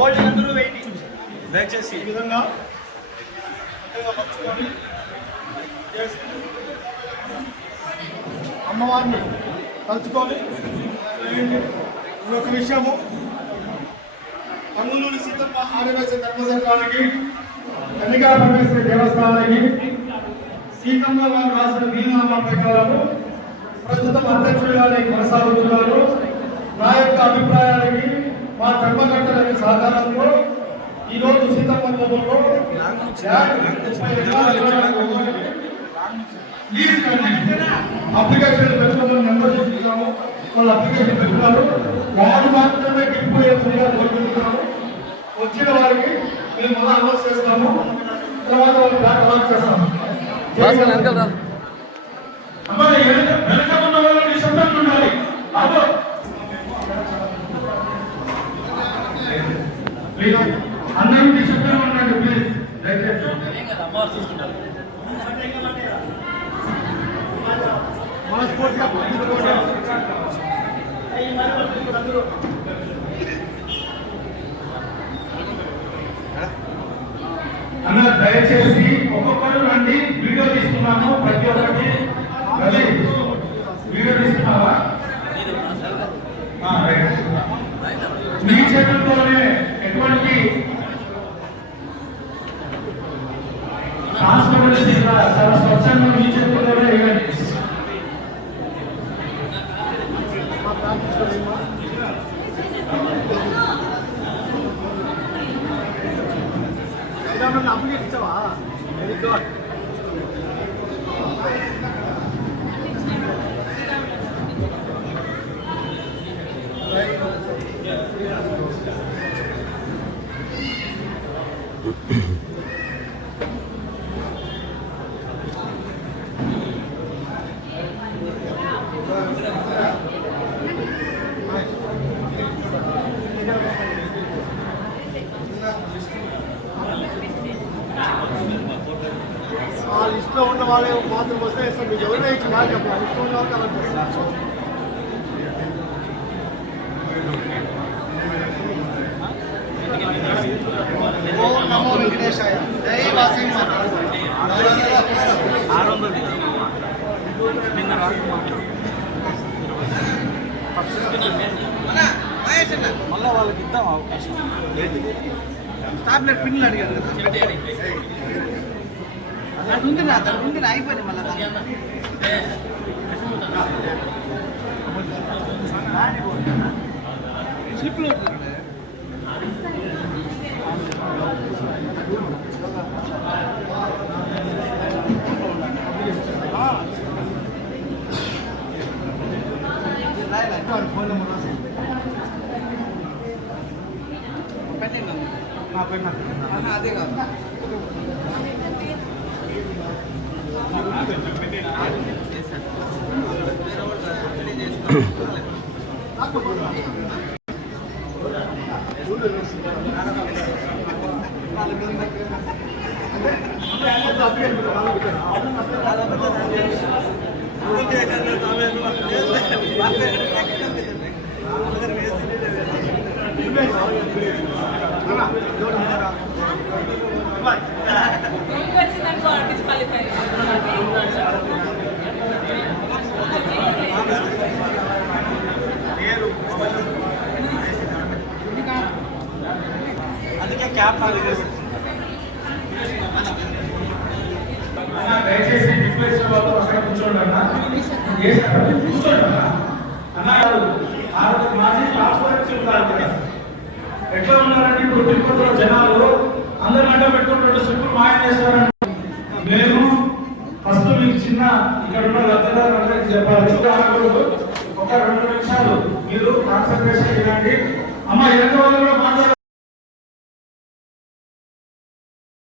వేయండి దయచేసి. ఈ విధంగా. అమ్మవారిని తలుచుకొని. ఇంకొక విషయము. కన్నులూరి సీతమ్మ ఆదివాసీ ధర్మ సంఘానికి కన్నికా పరమేశ్వరి దేవస్థానానికి సీతమ్మ గారు రాసిన వీలునామా ప్రకారము ప్రస్తుతం అధ్యక్షుడిగానే కొనసాగుతున్నారు. నా యొక్క అభిప్రాయానికి మా ధర్మకర్తల సహకారంలో సహకారంతో ఈరోజు సీతమ్మ నగరంలో అప్లికేషన్ పెట్టుకోమని నెంబర్ చూపించాము వాళ్ళు అప్లికేషన్ పెట్టుకున్నారు. వారు మాత్రమే గిట్టుపోయేట్టుగా కోరుకుంటున్నాము వచ్చిన వారికి మేము మళ్ళీ అలవాటు చేస్తాము. తర్వాత వాళ్ళు బ్యాక్ అలాట్ చేస్తాము. ప్లీజ్ అందరూ నిశ్శబ్దంగా ఉండండి ప్లీజ్ దయచేసి. మనస్ఫూర్తిగా అన్న దయచేసి ఒక్కొక్కరు రండి. వీడియో తీస్తున్నాను ప్రతి ఒక్కటి. రవి వీడియో తీస్తున్నావా? ఆ, రైట్. ట్రాన్స్పరెన్సీ చాలా స్వచ్ఛంగా మీ చేతుల్లోనే ఇవ్వండి ఆ లిస్ట్లో ఉన్న వాళ్ళే మాత్రం వస్తే సార్ మీకు ఎవరైనా ఇచ్చి మాట చెప్పాలి లిస్ట్లో ఉన్న వాళ్ళకి అలా చేస్తారు? ఓం నమో వెంకటేశాయ. జై వాసవి మాత. ఆరు వందలు నిన్న రాత్రి మళ్ళా వాళ్ళకి ఇద్దాం అవకాశం టాబ్లెట్ పిన్లు అడిగారు కదా అది ఉంది నా దాని ఉంది నా అయిపోయింది మళ్ళీ స్లిప్లు ఫోన్ నెంబర్ అదే కాదు. వచ్చిందనుకో డిస్క్వాలిఫై అందుకే క్యాప్ దయచేసి రిక్వెస్ట్ కూర్చోండి అన్న. కూర్చోండి అన్న. అన్న గారు మాజీ ట్రాన్స్పరెన్సీ కదా. ఎట్లా ఉన్నారంటే ఇప్పుడు తిరుపతిలో జనాలు అందరిని అడ్డ పెట్టుకున్నట్టు సిక్కులు మాయం చేస్తారని మేము ఫస్ట్ మీకు చిన్న ఇక్కడ ఉన్న లబ్ధిదారులందరికీ చెప్పాలి. ఒక రెండు నిమిషాలు మీరు కాన్సన్ట్రేషన్ చేయండి అమ్మ ఎంత వాళ్ళు కూడా మాట్లాడారు